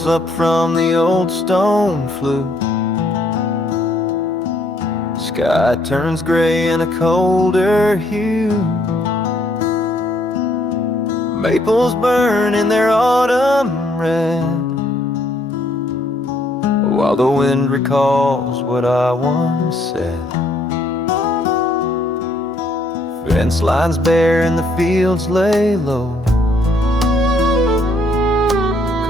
calls up from the old stone flute. Sky turns gray in a colder hue. Maples burn in their autumn red, while the wind recalls what I once said. Fence lines bare and the fields lay low.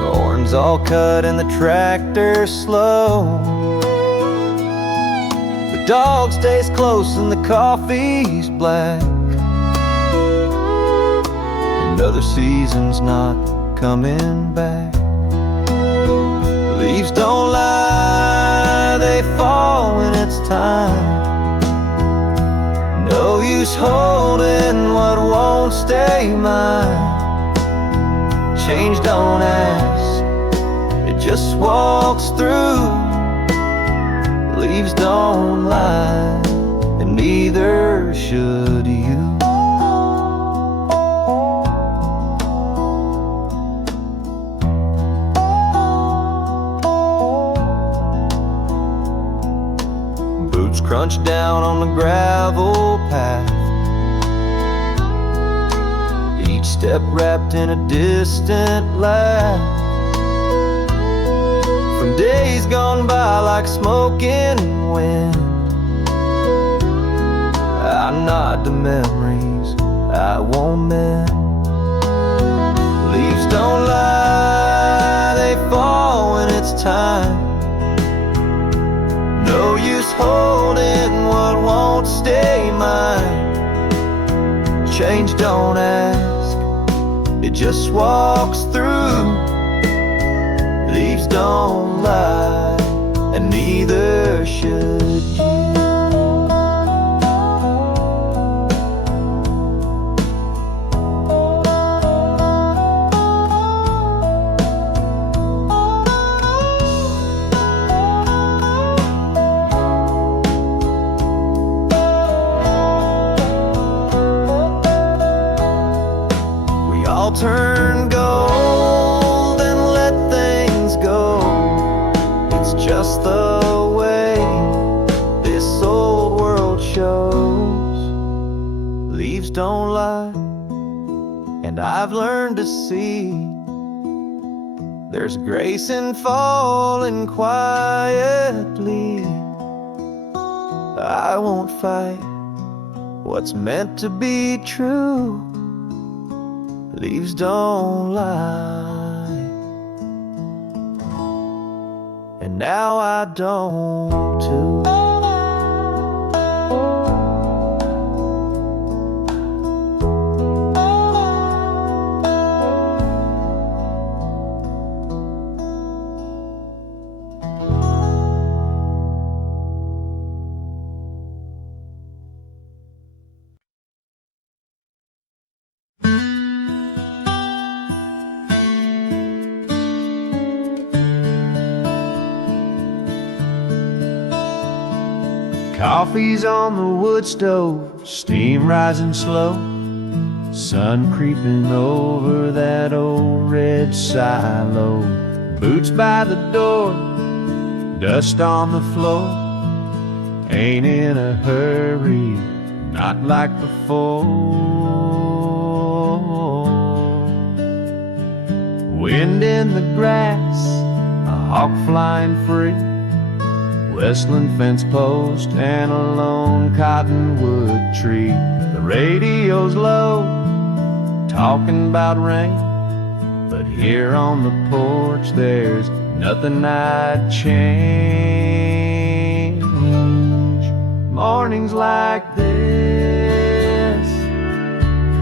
Corn's all cut and the tractor slow. The dog stays close and the coffee's black. Another season's not coming back. Leaves don't lie, they fall when it's time. No use holding what won't stay mine. Change don't ask, it just walks through. Leaves don't lie, and neither should you. Boots crunch down on the gravel path, each step wrapped in a distant laugh. From days gone by like smoking wind, I nod to memories I won't mend. Leaves don't lie, they fall when it's time. No use holding what won't stay mine. Change don't ask, it just walks through. Leaves don't lie, and neither should you. We all turn gold and let things go. It's just the way this old world shows. Leaves don't lie, and I've learned to see there's grace in falling quietly. I won't fight what's meant to be true. Leaves don't lie, and now I don't too. Coffee's on the wood stove, steam rising slow, sun creeping over that old red silo. Boots by the door, dust on the floor. Ain't in a hurry, not like before. Wind in the grass, a hawk flying free, Westland fence post and a lone cottonwood tree. The radio's low, talking about rain, but here on the porch there's nothing I'd change. Mornings like this,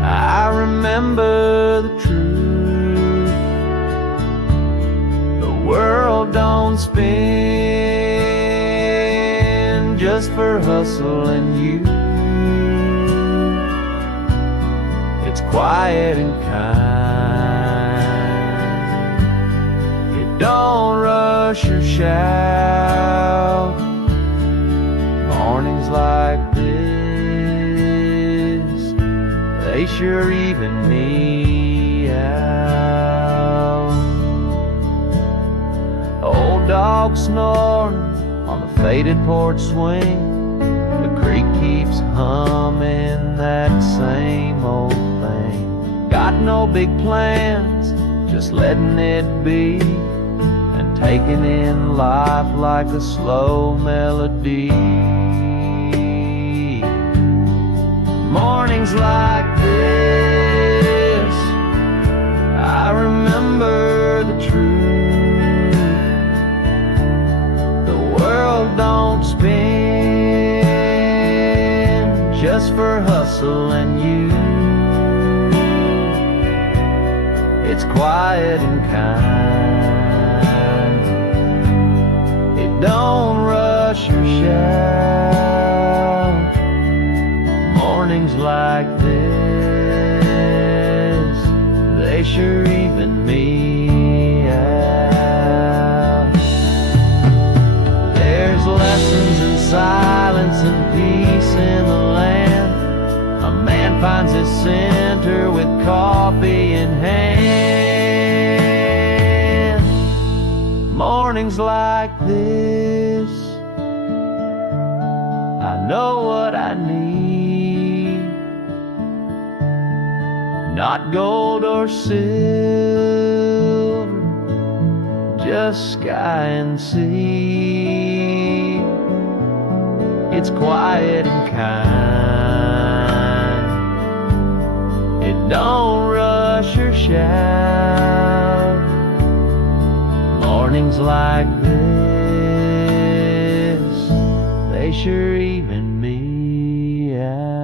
I remember the truth. The world don't spin just for hustle and you. It's quiet and kind. It don't rush or shout. Mornings like this, they sure even me out. folks snoring on the faded porch swing. The creek keeps humming that same old thing. Got no big plans, just letting it be, and taking in life like a slow melody. Mornings like this, I remember the truth. The world don't spin just for hustle and you. It's quiet and kind. It don't rush or shout. Mornings like this, they sure even me out. There's lessons in silence and peace in the land. A man finds his center with coffee in hand. Mornings like this, I know what I need. Not gold or silver, just sky and sea. It's quiet and kind. It don't rush or shout. Mornings like this, they sure even me out.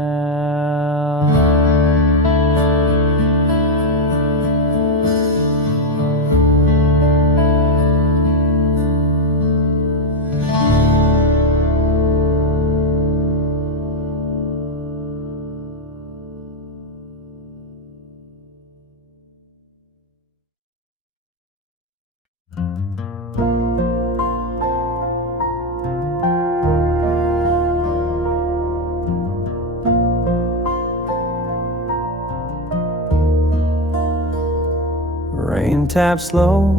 Rain taps low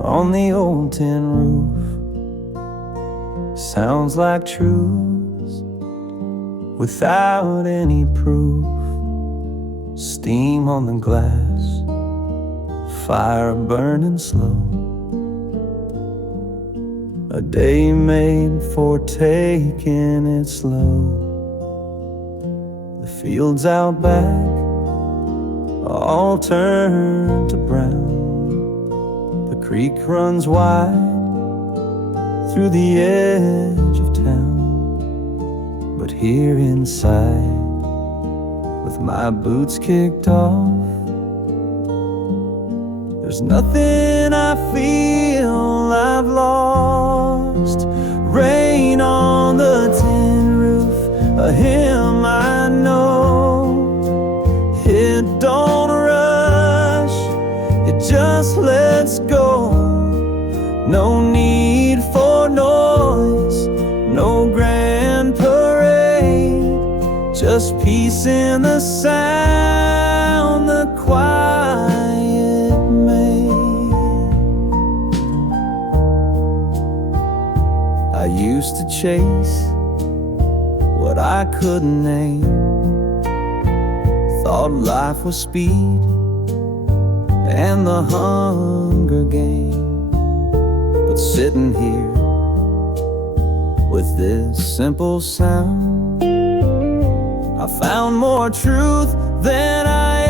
on the old tin roof. Sounds like truths without any proof. Steam on the glass, fire burning slow. A day made for taking it slow. The fields out back all turned to brown. The creek runs wide through the edge of town. But here inside, with my boots kicked off, there's nothing I feel I've lost. Rain on the tin roof, a hymn I know. It don't rush, it just lets go. No need for noise, no grand parade, just peace in the sound the quiet made. I used to chase what I couldn't name. Thought life was speed and the Hunger Game. But sitting here with this simple sound, I found more truth than I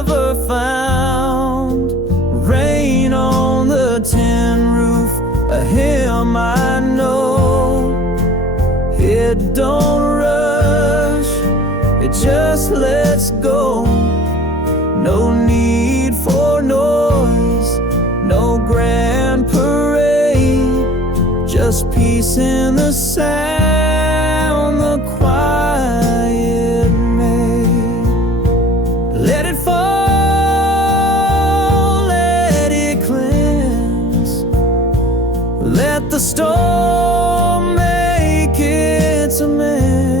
ever found. Rain on the tin roof, a hymn I know. It don't rush, it just lets go. No need for noise, no grand parade, just peace in the sound the quiet made. Let it fall, let it cleanse. Let the storm make its amends.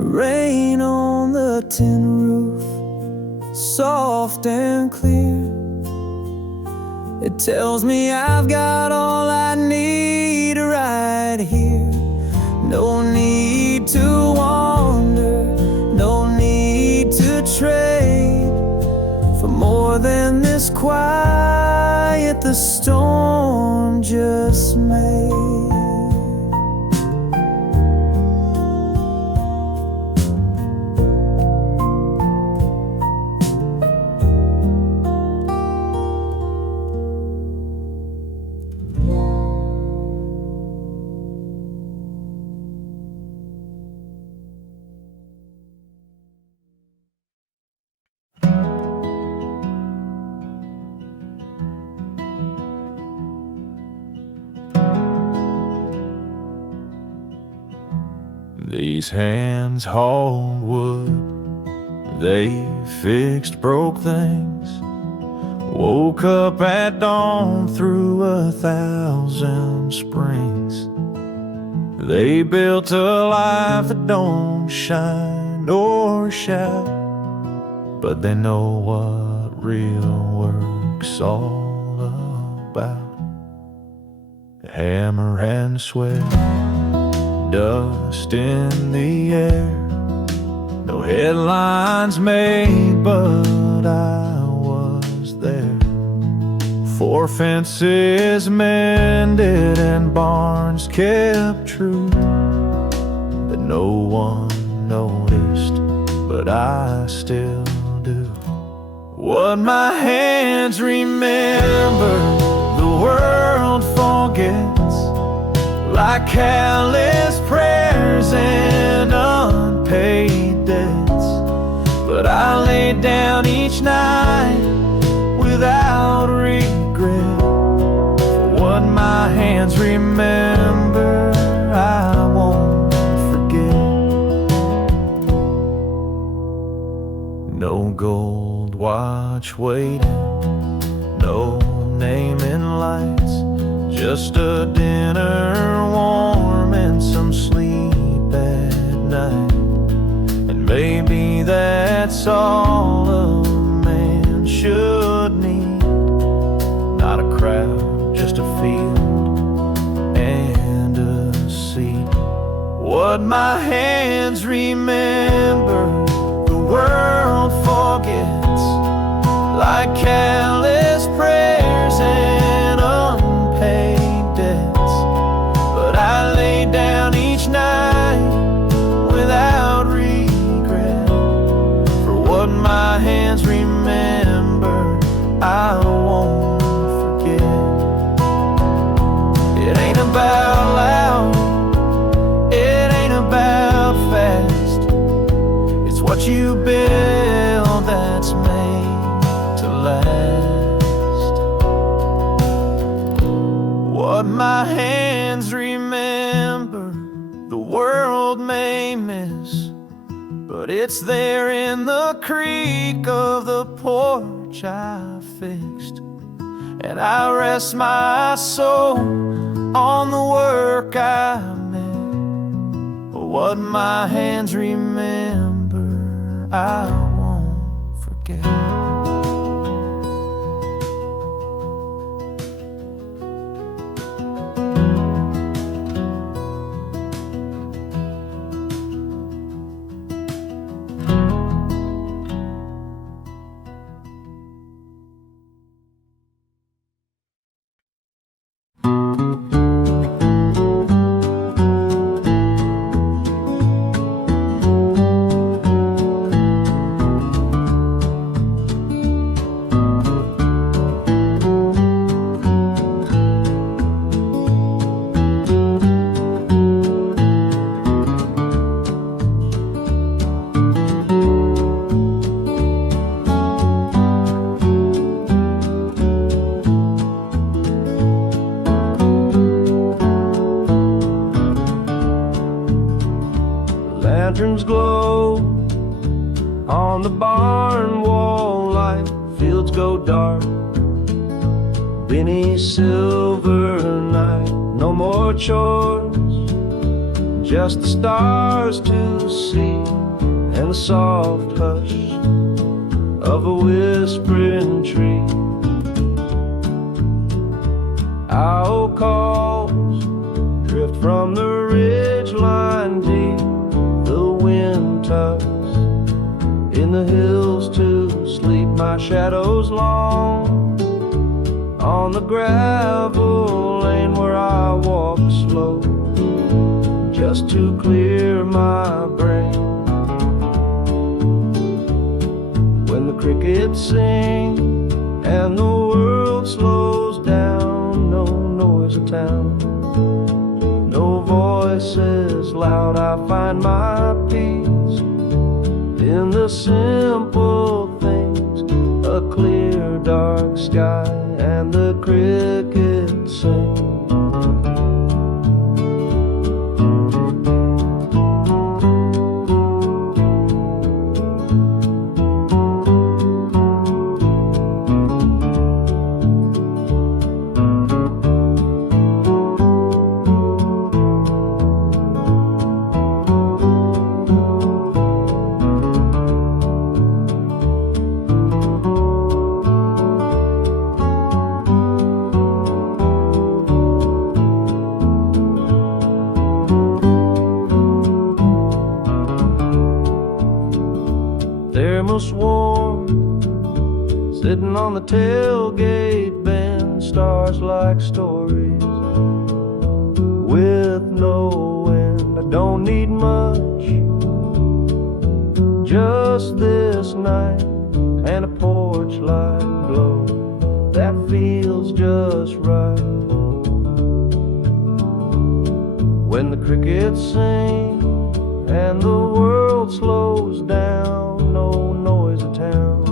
Rain on the tin roof, soft and clear. It tells me I've got all I need right here. No need to wander, no need to trade for more than this quiet the storm just made. These hands hold wood, they fixed broke things. Woke up at dawn through 1,000 springs. They built a life that don't shine or shout, but they know what real work's all about. Hammer and sweat, dust in the air. No headlines made, but I was there. 4 fences mended and barns kept true, that no one noticed, but I still do. What my hands remember, the world forgets, like careless prayers and unpaid debts. But I lay down each night without regret. For what my hands remember, I won't forget. No gold watch waiting, no name in lights, just a dinner warm and some sleep at night. And maybe that's all a man should need. Not a crowd, just a field and a seat. What my hands remember, the world forgets, like careless prayers and unpaid debts. But I lay down each night without regret. For what my hands remember, I won't forget. It ain't about loud, it ain't about fast. It's what you build that's made to last. What my hands remember, the world may miss, but it's there in the creak of the porch I fixed. And I rest my soul on the work I made. What my hands remember, I won't forget. Lanterns glow on the barn wall, light fields go dark beneath silver night. No more chores, just the stars to see, and the soft hush of a whispering tree. Owl calls drift from the ridge line deep. The wind tugs in the hills to sleep. My shadow's long on the gravel lane where I walk slow, just to clear my brain. When the crickets sing and the world slows down, no noise of town, no voices loud, I find my peace in the simple things, a clear dark sky and the crickets sing. Thermos warm, sitting on the tailgate bin, stars like stories with no end. I don't need much, just this night and a porch light glow that feels just right. When the crickets sing and the world slows down, no noise of town,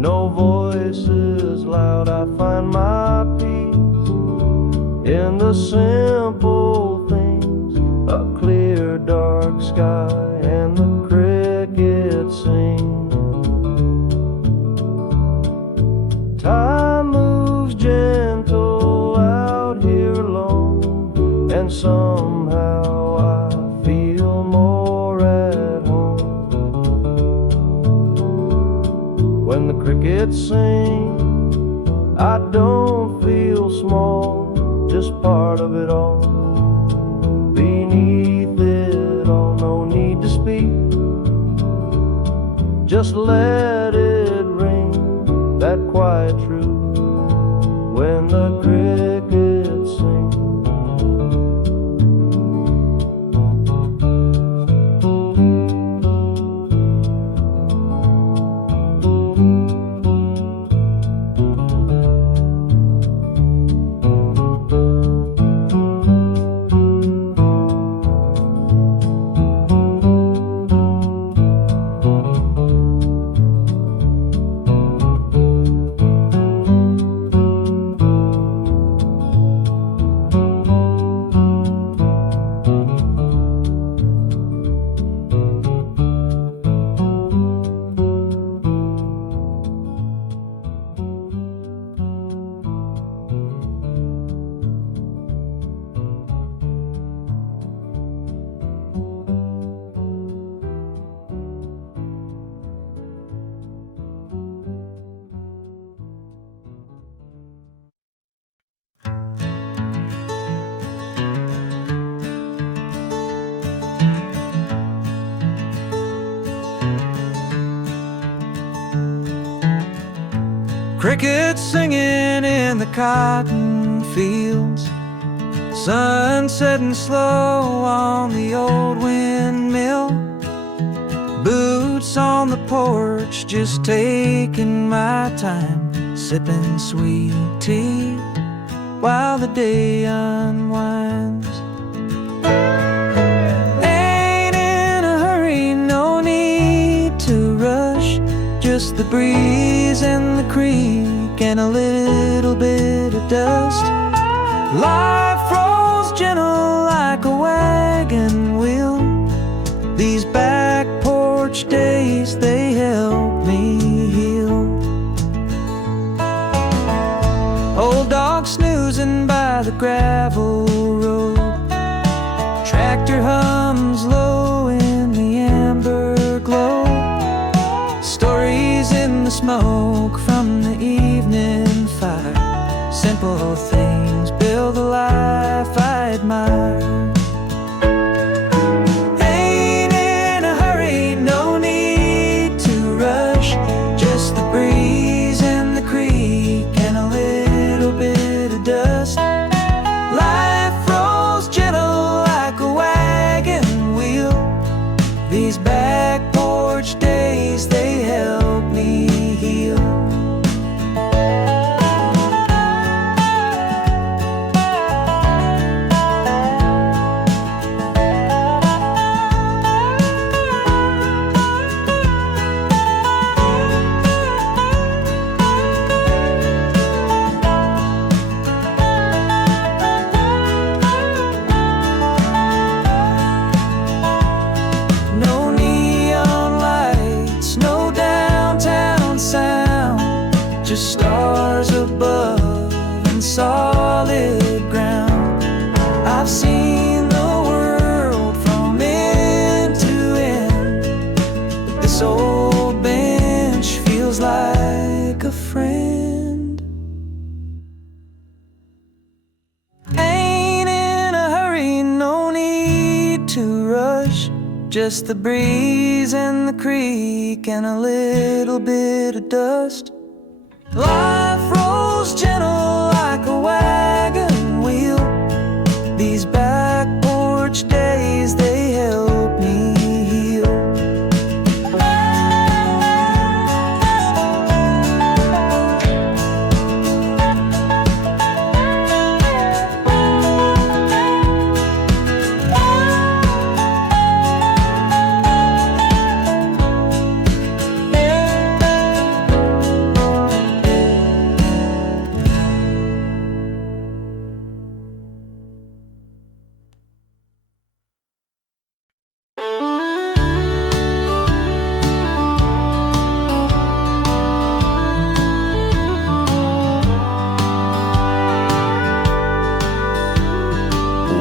no voices loud, I find my peace in the simple things, a clear dark sky and the crickets sing. Time moves gentle out here alone, and somehow I feel more at home. When the crickets sing, I don't feel small, just part of it all. Beneath it all, no need to speak, just let it ring, that quiet truth when the crickets sing. Crickets singing in the cotton fields, sun setting slow on the old windmill, boots on the porch, just taking my time, sipping sweet tea while the day unwinds. Ain't in a hurry, no need to rush, just the breeze and the creek and a little bit of dust. Life rolls gentle like a wagon wheel. These back porch days, they help me heal. Old dog snoozing by the gravel road, tractor hums low in the amber glow. Stories in the smoke from the evening fire, simple things solid ground. I've seen the world from end to end, but this old bench feels like a friend. Ain't in a hurry, no need to rush, just the breeze and the creek and a little bit of dust. Life rolls gentle like a wagon wheel. These back porch days, they help me heal.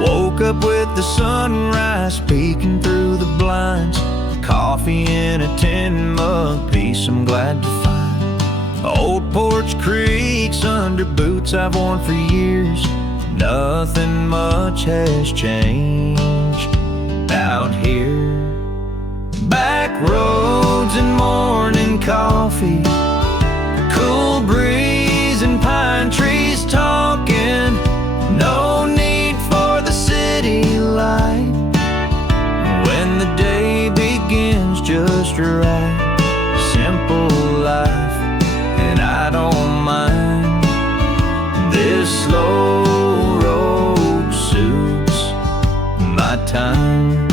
Woke up with the sunrise peeking through the blinds. Coffee in a tin mug, peace I'm glad to find. Old porch creaks under boots I've worn for years. Nothing much has changed out here. Back roads and morning coffee, cool breeze and pine trees talking. No need for the city light when the day begins just right. Simple life, and I don't mind. This slow road suits my time.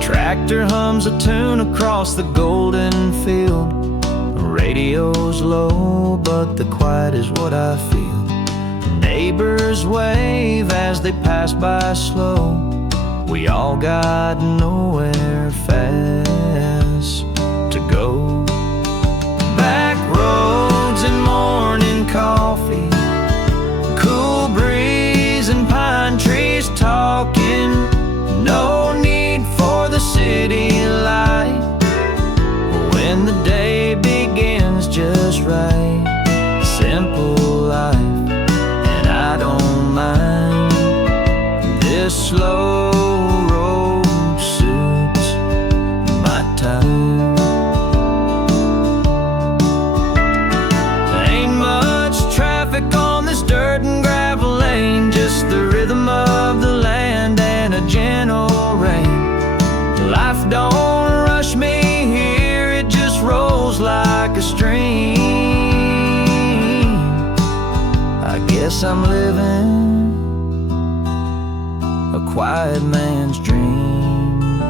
Tractor hums a tune across the golden field. Radio's low, but the quiet is what I feel. Neighbors wave as they pass by slow. We all got nowhere fast to go. Back roads and morning coffee, cool breeze and pine trees talking. No need for the city light when the day begins just right. Simple life, and I don't mind. This slow road suits my time. Ain't much traffic on this dirt and gravel lane, just the rhythm of the land and a gentle rain. Life don't rush me here, it just rolls like a stream. I guess I'm living a quiet man's dream.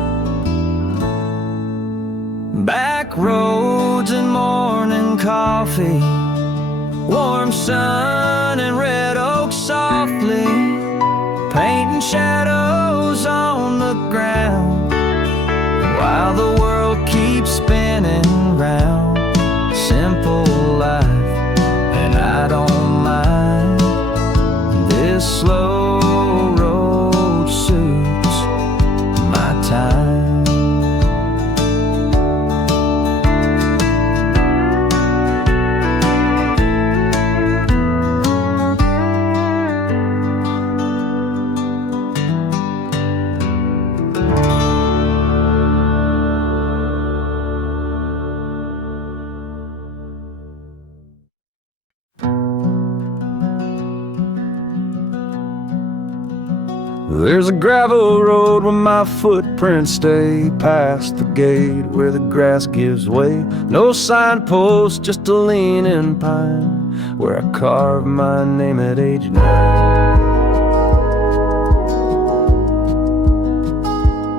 Back roads and morning coffee, warm sun and red oak softly, painting shadows on the ground while the world keeps spinning round. Simple life, and I don't mind. This slow road suits my time. There's a gravel road where my footprints stay past the gate where the grass gives way. No signpost, just a leaning pine where I carved my name at age 9.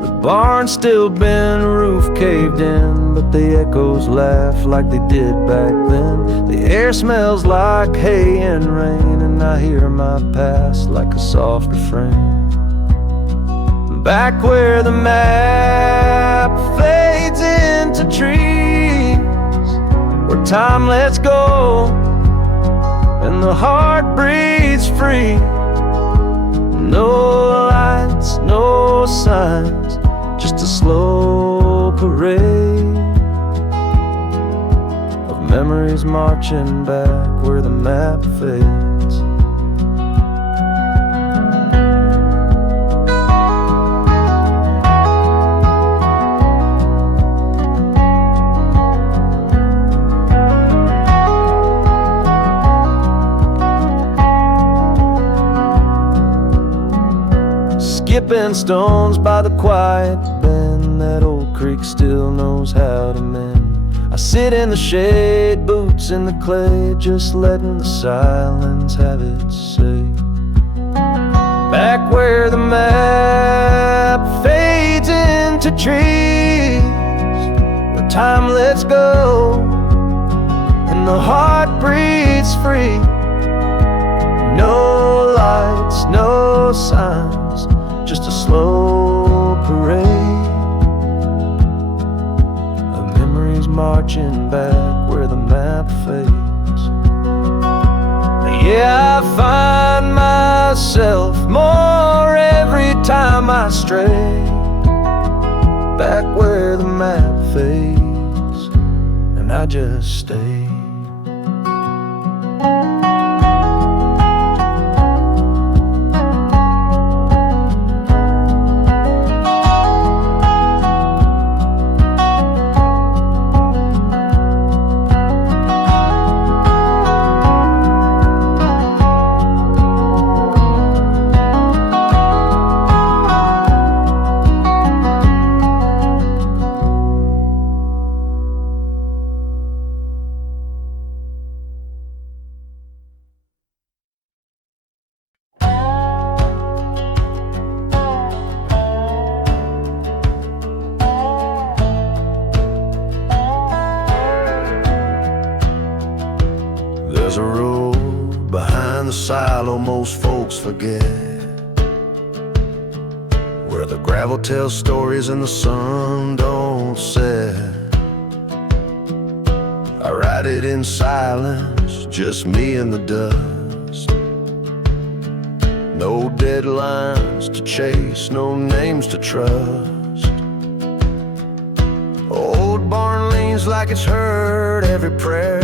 The barn's still been, roof caved in, but the echoes laugh like they did back then. The air smells like hay and rain, and I hear my past like a soft refrain. Back where the map fades into trees, where where time lets go and the heart breathes free. No lights, no signs, just a slow parade of memories marching back where the map fades. Skipping stones by the quiet bend, that old creek still knows how to mend. I sit in the shade, boots in the clay, just letting the silence have its say. Back where the map fades into trees, where time lets go and the heart breathes free. No lights, no signs, just a slow parade of memories marching back where the map fades. Yeah, I find myself more every time I stray back where the map fades, and I just stay. There's a road behind the silo most folks forget, where the gravel tells stories and the sun don't set. I ride it in silence, just me and the dust. No deadlines to chase, no names to trust. Old barn leans like it's heard every prayer.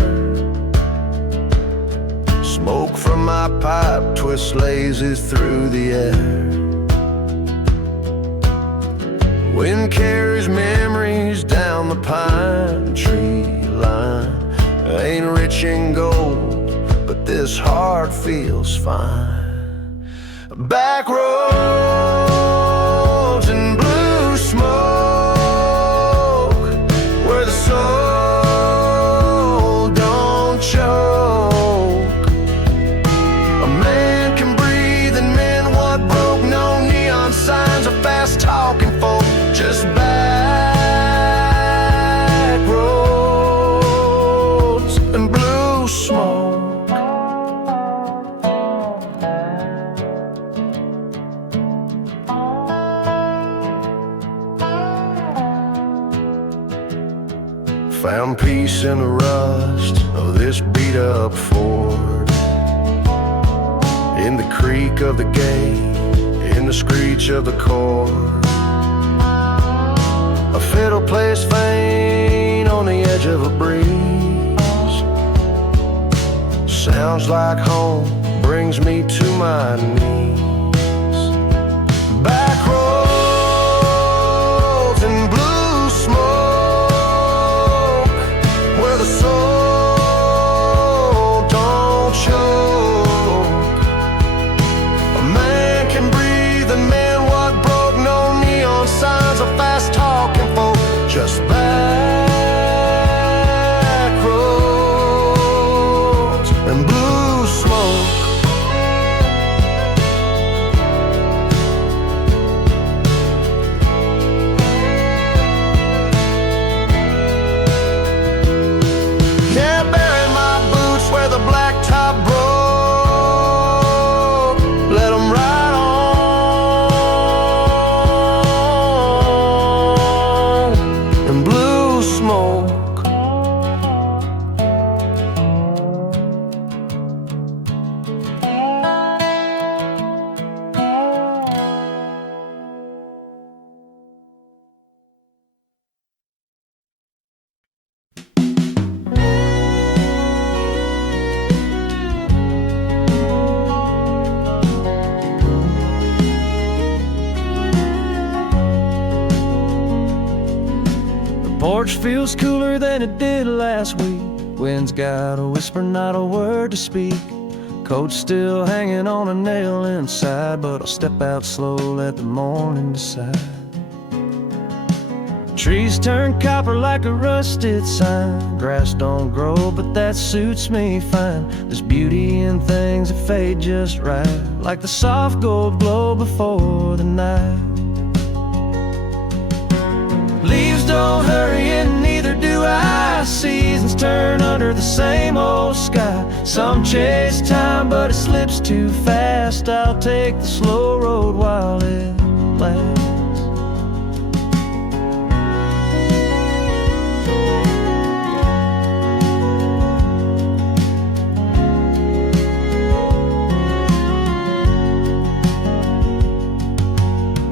Smoke from my pipe twists lazy through the air. Wind carries memories down the pine tree line. I ain't rich in gold, but this heart feels fine. Back roads and blue smoke, where the soul don't choke. Talking folk, just back roads and blue smoke. Found peace in the rust of this beat up Ford, in the creak of the gate, in the screech of the cord. A fiddle plays faint on the edge of a breeze. Sounds like home, brings me to my knees. Back roads and blue smoke, where the soul don't choke. A man can breathe and man what broke, no neon signs of fast talking folk, just back roads and blue smoke. Porch feels cooler than it did last week. Wind's got a whisper, not a word to speak. Coat's still hanging on a nail inside, but I'll step out slow, let the morning decide. Trees turn copper like a rusted sign. Grass don't grow, but that suits me fine. There's beauty in things that fade just right, like the soft gold glow before the night. Leaves don't hurry and neither do I. Seasons turn under the same old sky. Some chase time, but it slips too fast. I'll take the slow road while it lasts.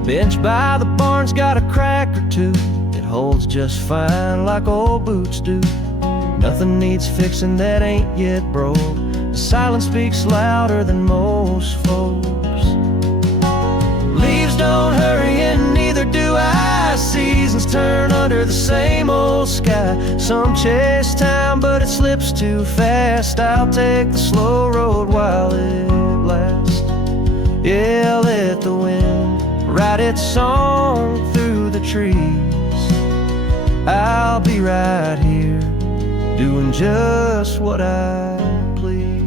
Bench by the barn's got a crack or two. It holds just fine like old boots do. Nothing needs fixing that ain't yet broke. The silence speaks louder than most folks. Leaves don't hurry and neither do I. Seasons turn under the same old sky. Some chase time, but it slips too fast. I'll take the slow road while it lasts. Yeah, let the wind write its song through the trees. I'll be right here, doing just what I please.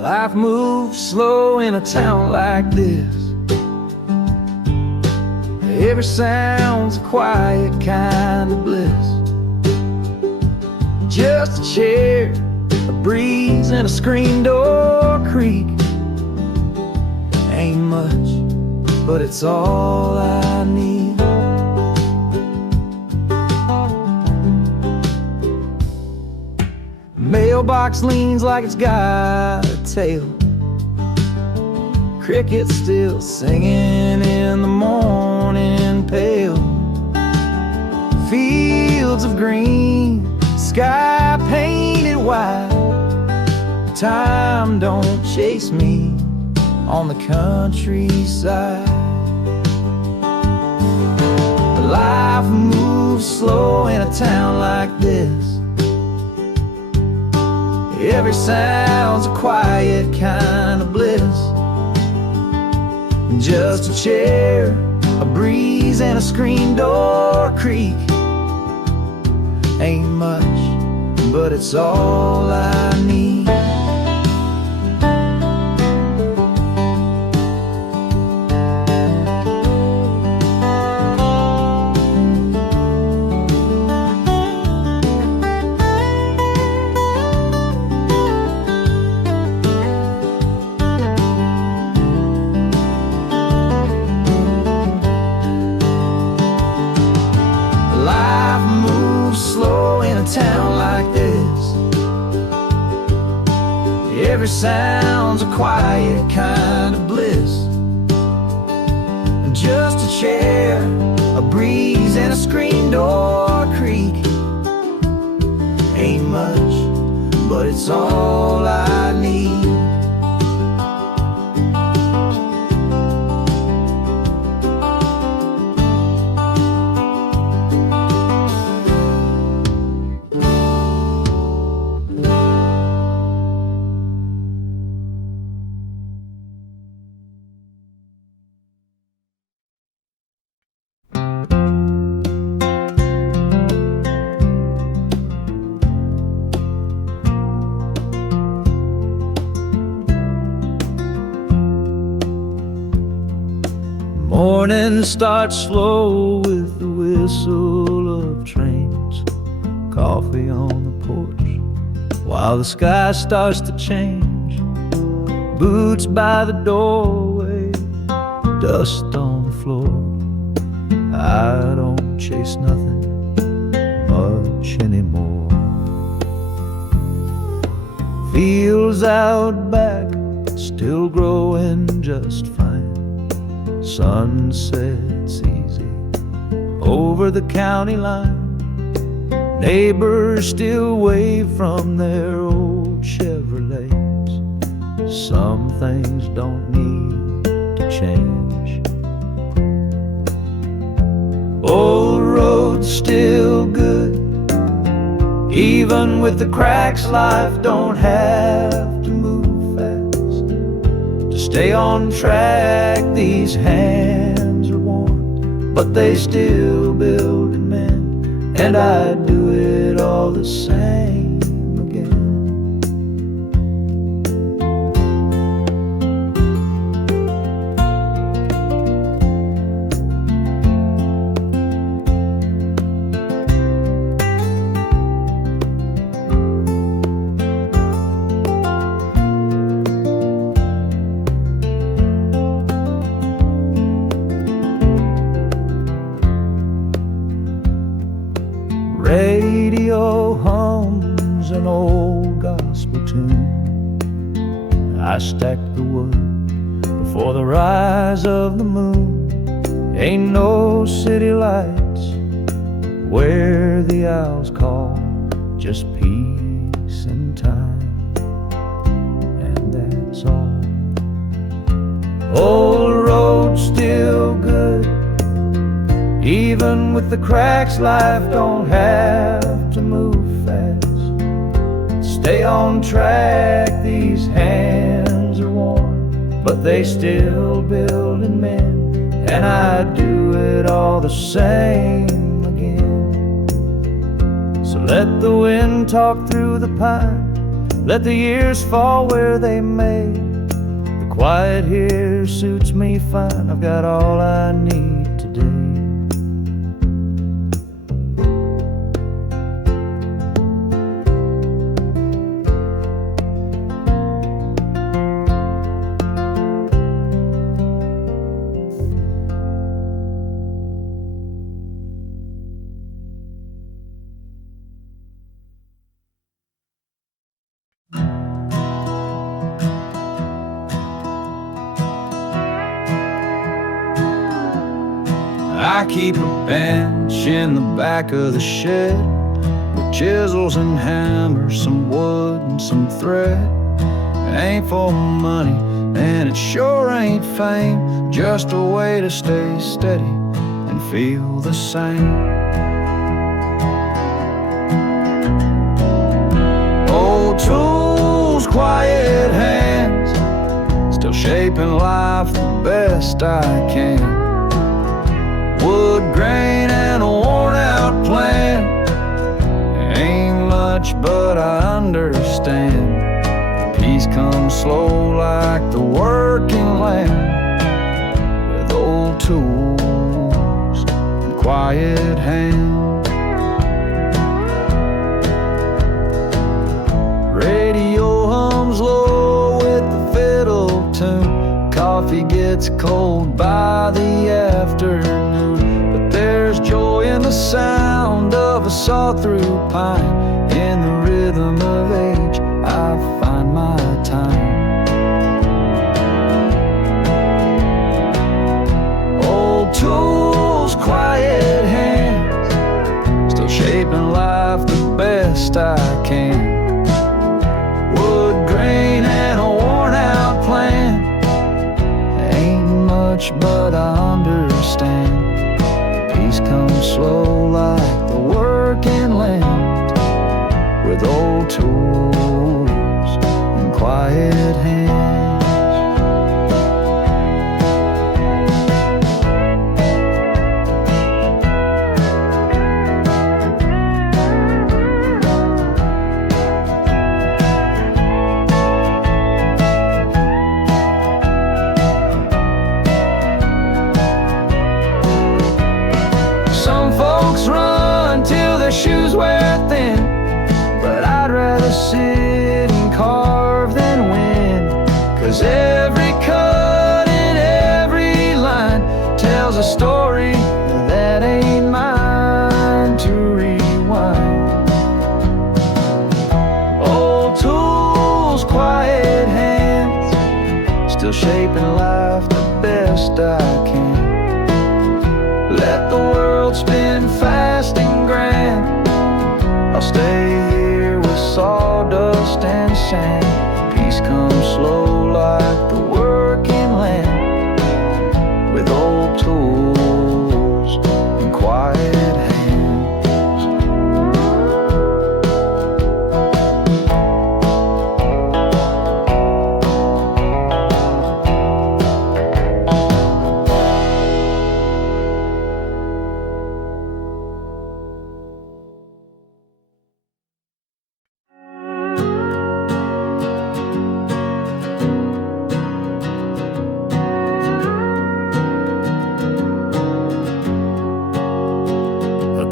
Life moves slow in a town like this. Every sound's a quiet kind of bliss. Just a chair, a breeze, and a screen door creak. Ain't much, but it's all I need. Mailbox leans like it's got a tail. Crickets still singing in the morning pale. Fields of green, sky painted white. Time don't chase me on the countryside. Life moves slow in a town like this. Every sound's a quiet kind of bliss. Just a chair, a breeze, and a screen door creak. Ain't much, but it's all I need. Town like this, every sound's a quiet kind of bliss. Just a chair, a breeze, and a screen door creak. Ain't much, but it's all I need. Morning starts slow with the whistle coffee on the porch while the sky starts to change. Boots by the doorway, dust on the floor. I don't chase nothing much anymore. Fields out back, still growing just fine. Sunsets easy over the county line. Neighbors still wave from their old Chevrolets. Some things don't need to change. Old road's still good, even with the cracks. Life don't have to move fast to stay on track. These hands are worn, but they still build and mend, and I do it all the same again. Radio hums an old gospel tune. I stack the wood before the rise of the moon. Ain't no city lights where the owls call, just peace and time, and that's all. Old road still good, even with the cracks. Life don't have to move fast, stay on track. These hands are worn, but they still build and mend, and I do it all the same again. So let the wind talk through the pine, let the years fall where they may. The quiet here suits me fine, I've got all I need today. I keep a bench in the back of the shed with chisels and hammers, some wood and some thread. It ain't for money and it sure ain't fame, just a way to stay steady and feel the same. Old tools, quiet hands, still shaping life the best I can. Wood grain and a worn-out plan, ain't much but I understand. Peace comes slow like the working land, with old tools and quiet hands. Radio hums low with the fiddle tune. Coffee gets cold by the afternoon, but there's joy in the sound of a saw-through pine. In the rhythm of age, I find my time. Old tools, quiet hands, still shaping life the best I can. Wood grain and a worn-out plan, but I understand. Peace comes slow like the working land, with old tools and quiet hands. Shoes wear thin, wanna sit and carve then win, 'cause every cut and every line tells a story that ain't mine to rewind. Old tools, quiet hands, still shaping life the best I can. Let the world spin fast and grand, I'll stay here with sawdust and sand. Peace comes slow like the working land, with old tools and quiet hands.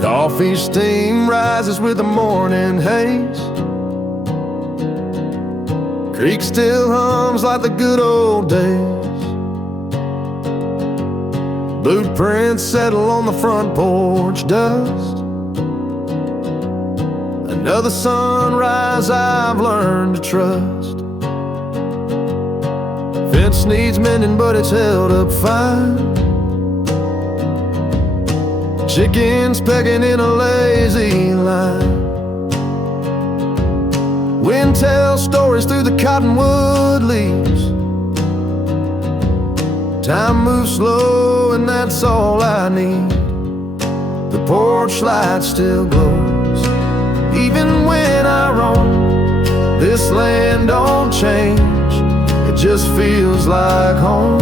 Coffee steam rises with the morning haze. Creek still hums like the good old days. Blueprints settle on the front porch dust. Another sunrise I've learned to trust. Fence needs mending, but it's held up fine. Chickens pecking in a lazy line. Wind tells stories through the cottonwood leaves. Time moves slow and that's all I need. The porch light still glows. Even when I roam, this land don't change. It just feels like home.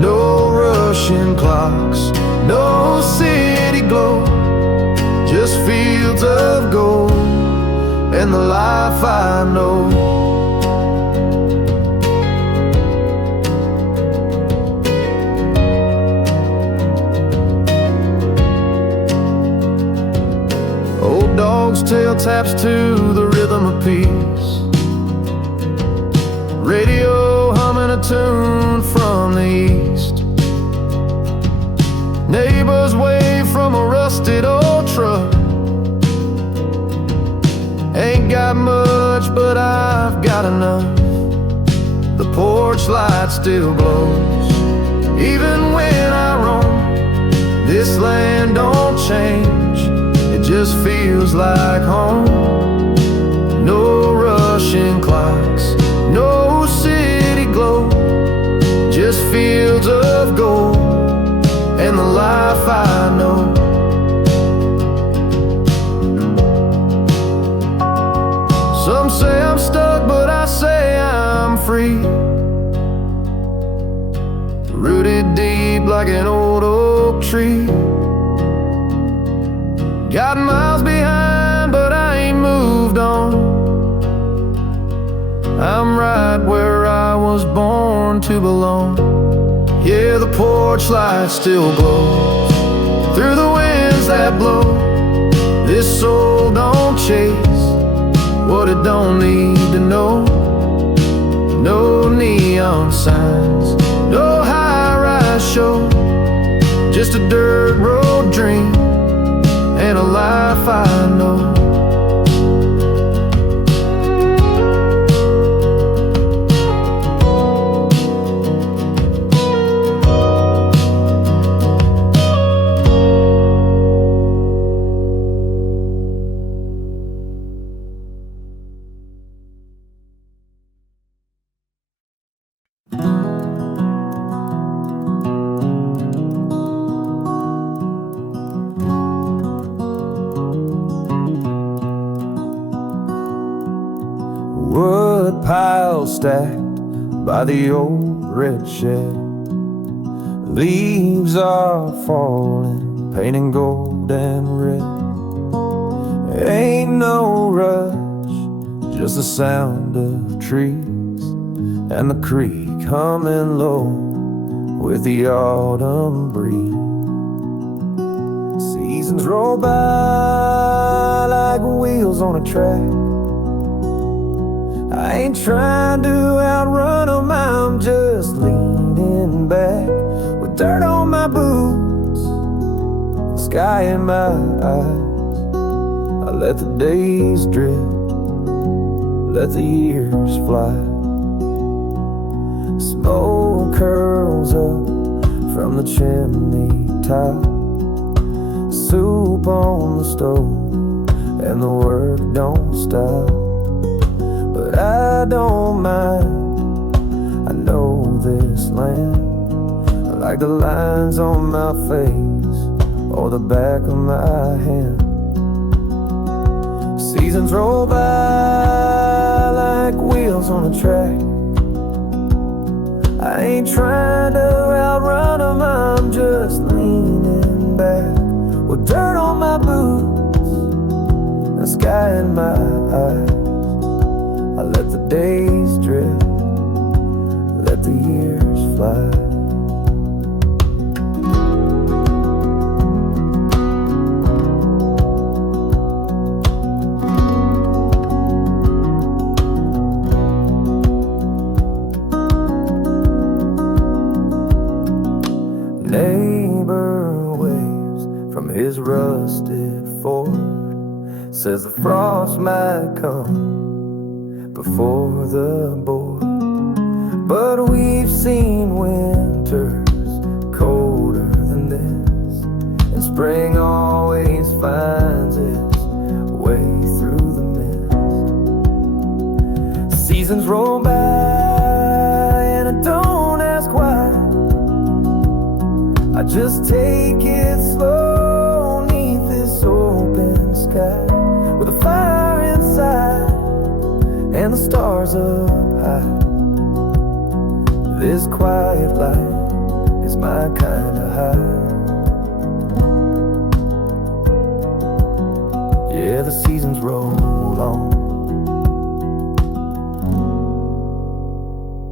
No rushing clocks, no city glow, just fields of gold and the life I know. Old dog's tail taps to the rhythm of peace. Radio humming a tune from the east. Neighbors wave from a rusted old truck. Ain't got much, but I've got enough. The porch light still glows. Even when I roam, this land don't change. It just feels like home. No rushing clocks, no city glow, just fields of gold and the life I know. Some say I'm stuck, but I say I'm free. Rooted deep like an old oak tree. Got miles behind, but I ain't moved on. I'm right where I was born to belong. Yeah, the porch light still glows through the winds that blow. This soul don't chase what it don't need to know. No neon signs, no high-rise show, just a dirt road dream and a life I know. Wood piles stacked by the old red shed. Leaves are falling, painting gold and red. Ain't no rush, just the sound of trees and the creek humming low with the autumn breeze. Seasons roll by like wheels on a track. I ain't trying to outrun 'em, I'm just leaning back with dirt on my boots, sky in my eyes. I let the days drift, let the years fly. Smoke curls up from the chimney top, soup on the stove, and the work don't stop. But I don't mind, I know this land like the lines on my face or the back of my hand. Seasons roll by like wheels on a track. I ain't trying to outrun 'em, I'm just leaning back with dirt on my boots and sky in my eyes. I let the days drift, let the years fly. Neighbor waves from his rusted Ford, says the frost might come before the board. But we've seen winters colder than this, and spring always finds its way through the mist. Seasons roll by and I don't ask why, I just take it slow neath this open sky, with a fire inside and the stars up high. This quiet life is my kind of high. Yeah, the seasons roll on,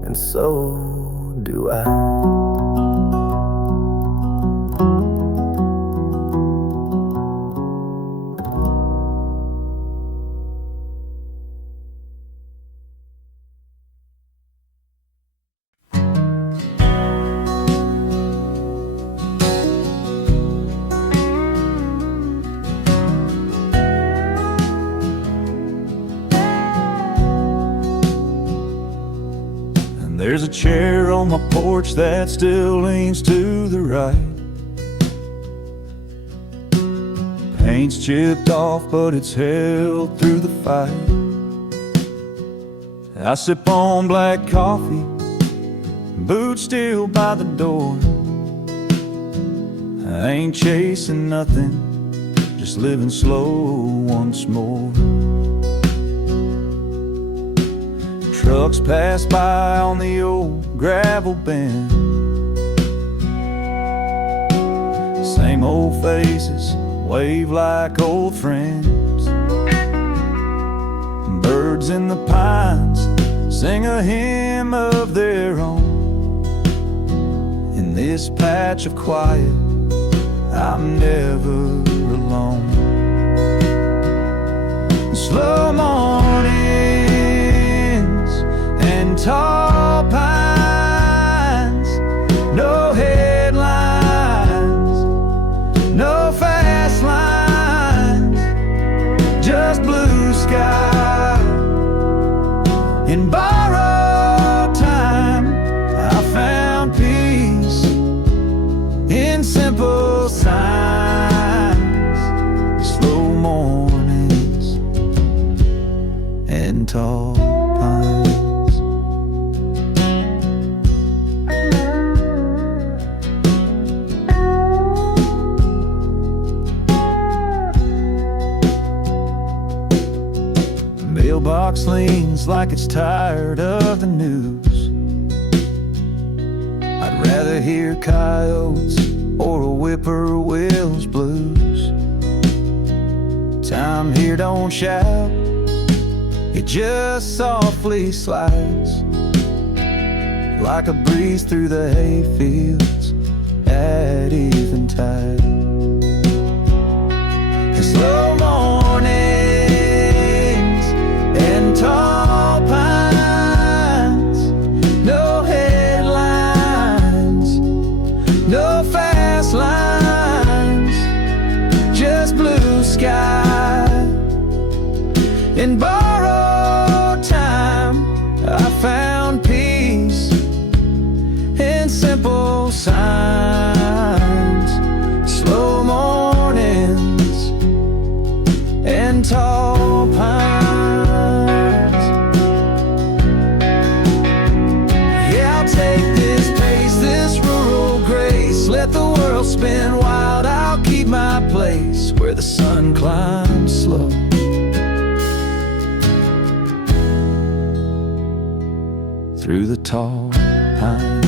and so do I. There's a chair on my porch that still leans to the right. Paint's chipped off, but it's held through the fight. I sip on black coffee, boots still by the door. I ain't chasing nothing, just living slow once more. Trucks pass by on the old gravel bend, same old faces wave like old friends. Birds in the pines sing a hymn of their own. In this patch of quiet, I'm never alone. Slow mornings and tall pines, no headlines, no fast lines, just blue sky. In borrowed time, I found peace in simple signs, slow mornings and tall pines. Mailbox leans like it's tired of the news. I'd rather hear coyotes or a whippoorwill's blues. Time here don't shout, it just softly slides like a breeze through the hayfields at eventide. And slow mornings and tall pines, through the tall pines.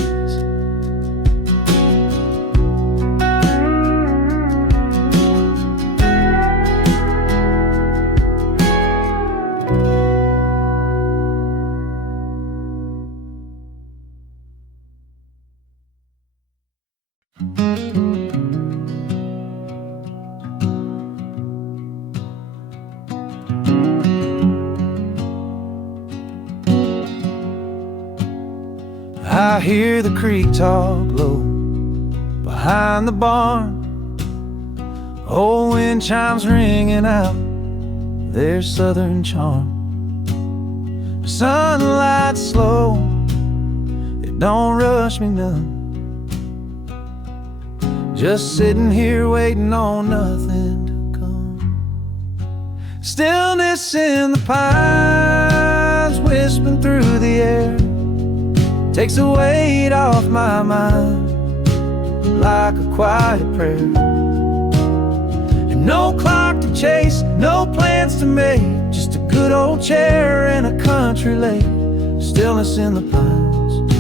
I hear the creek talk low behind the barn. Old wind chimes ringing out their southern charm. Sunlight slow, it don't rush me none. Just sitting here waiting on nothing to come. Stillness in the pines, whispering through the air, takes the weight off my mind like a quiet prayer. And no clock to chase, no plans to make, just a good old chair and a country lake. Stillness in the pines,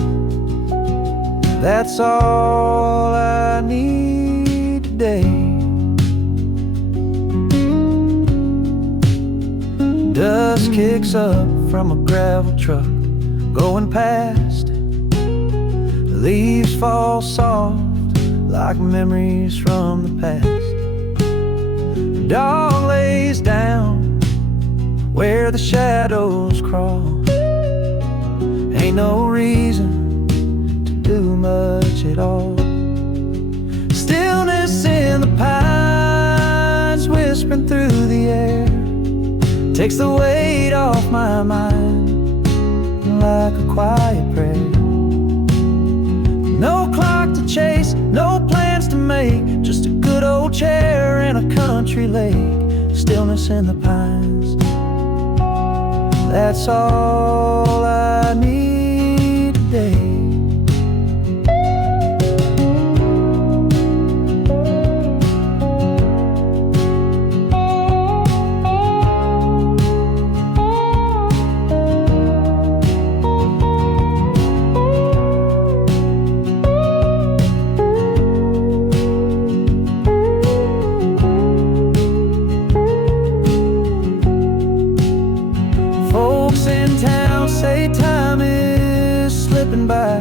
that's all I need today. Dust kicks up from a gravel truck going past. Leaves fall soft like memories from the past. Dog lays down where the shadows crawl. Ain't no reason to do much at all. Stillness in the pines, whispering through the air, takes the weight off my mind like a quiet prayer. No clock to chase, no plans to make, just a good old chair and a country lake. Stillness in the pines, that's all I need today. Say time is slipping by,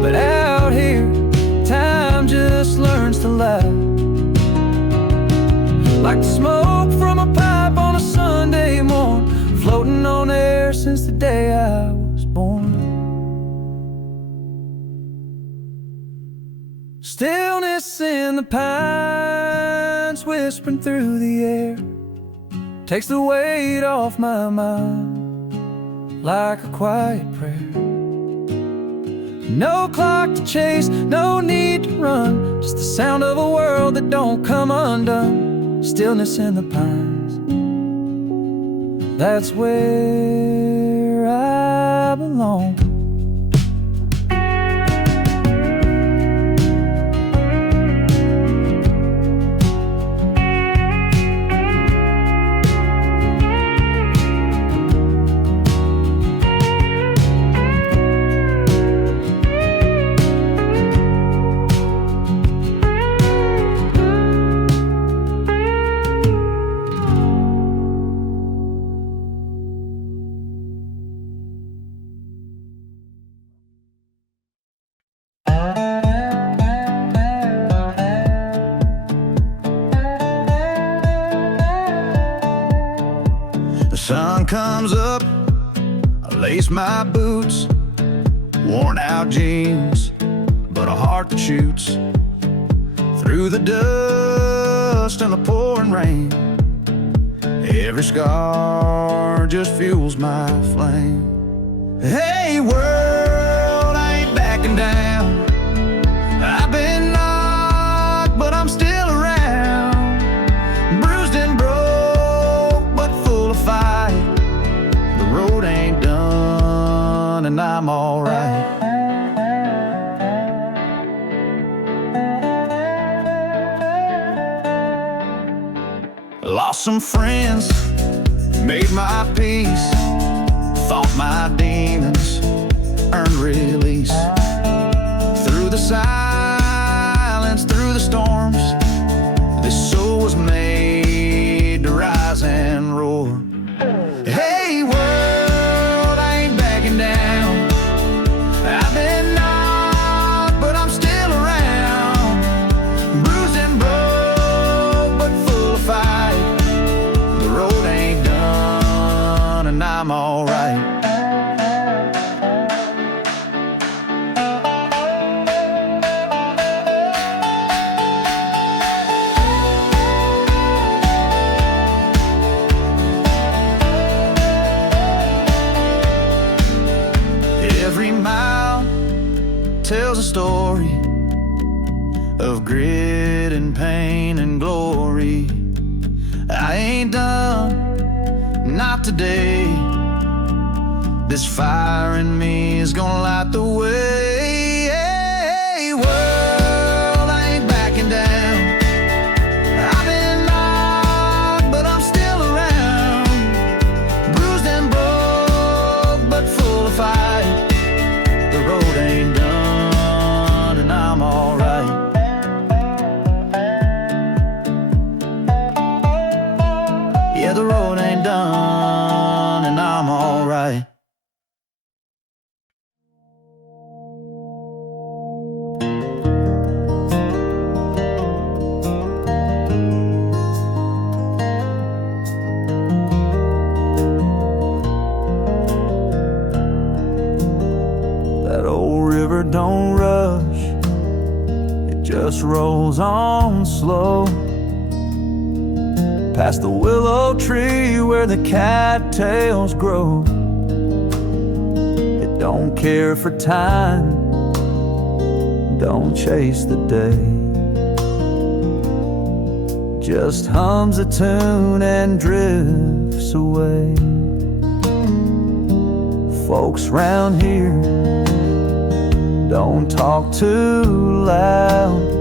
but out here time just learns to lie. Like the smoke from a pipe on a Sunday morn, floating on air since the day I was born. Stillness in the pines, whispering through the air, takes the weight off my mind like a quiet prayer. No clock to chase, no need to run, just the sound of a world that don't come undone. Stillness in the pines, that's where I belong. The sun comes up, I lace my boots, worn out jeans, but a heart that shoots through the dust and the pouring rain. Every scar just fuels my flame. Hey world, I ain't backing down. I've been knocked, but I'm still around. Bruised and broke, but full of fight. The road ain't done, and I'm alright. Lost some friends, made my peace. Thought my demons earned release. Through the silence, through the storms, this soul was made to rise and roar. Hey world, I ain't backing down. I've been knocked, but I'm still around. Bruised and broke, but full of fight. The road ain't done, and I'm alright. Every mile tells a story of grit and pain and glory. I ain't done, not today. This fire in me is gonna light the way. Hey, world, I ain't backing down. I've been knocked, but I'm still around. Bruised and broke, but full of fight. The road ain't done, and I'm alright. Yeah, the road ain't done, and I'm alright. That old river don't rush, it just rolls on slow. Past the willow tree where the cattails grow. It don't care for time, don't chase the day. Just hums a tune and drifts away. Folks round here don't talk too loud.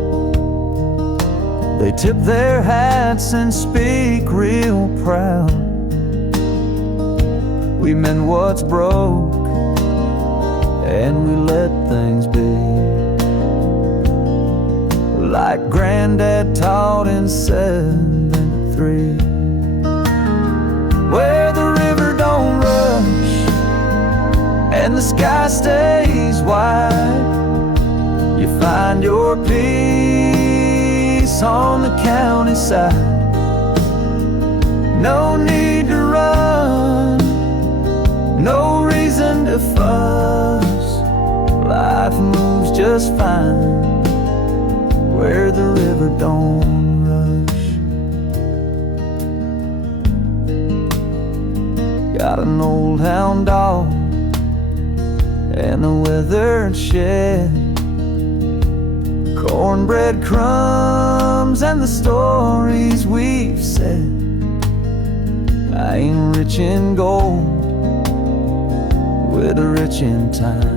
They tip their hats and speak real proud. We mend what's broke and we let things be, like Granddad taught in '73. Where the river don't rush and the sky stays wide, you find your peace on the county side. No need to run, no reason to fuss. Life moves just fine where the river don't rush. Got an old hound dog and a weathered shed, cornbread crumbs and the stories we've said. I ain't rich in gold, we're rich in time,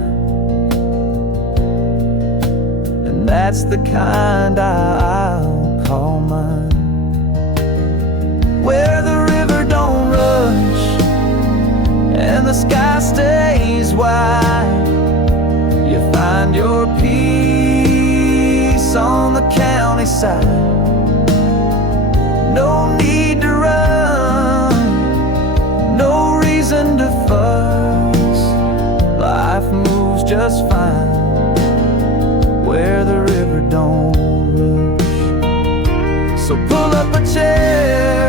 and that's the kind I'll call mine. Where the river don't rush and the sky stays wide, you find your peace on the county side. No need to run, no reason to fuss. Life moves just fine where the river don't rush. So pull up a chair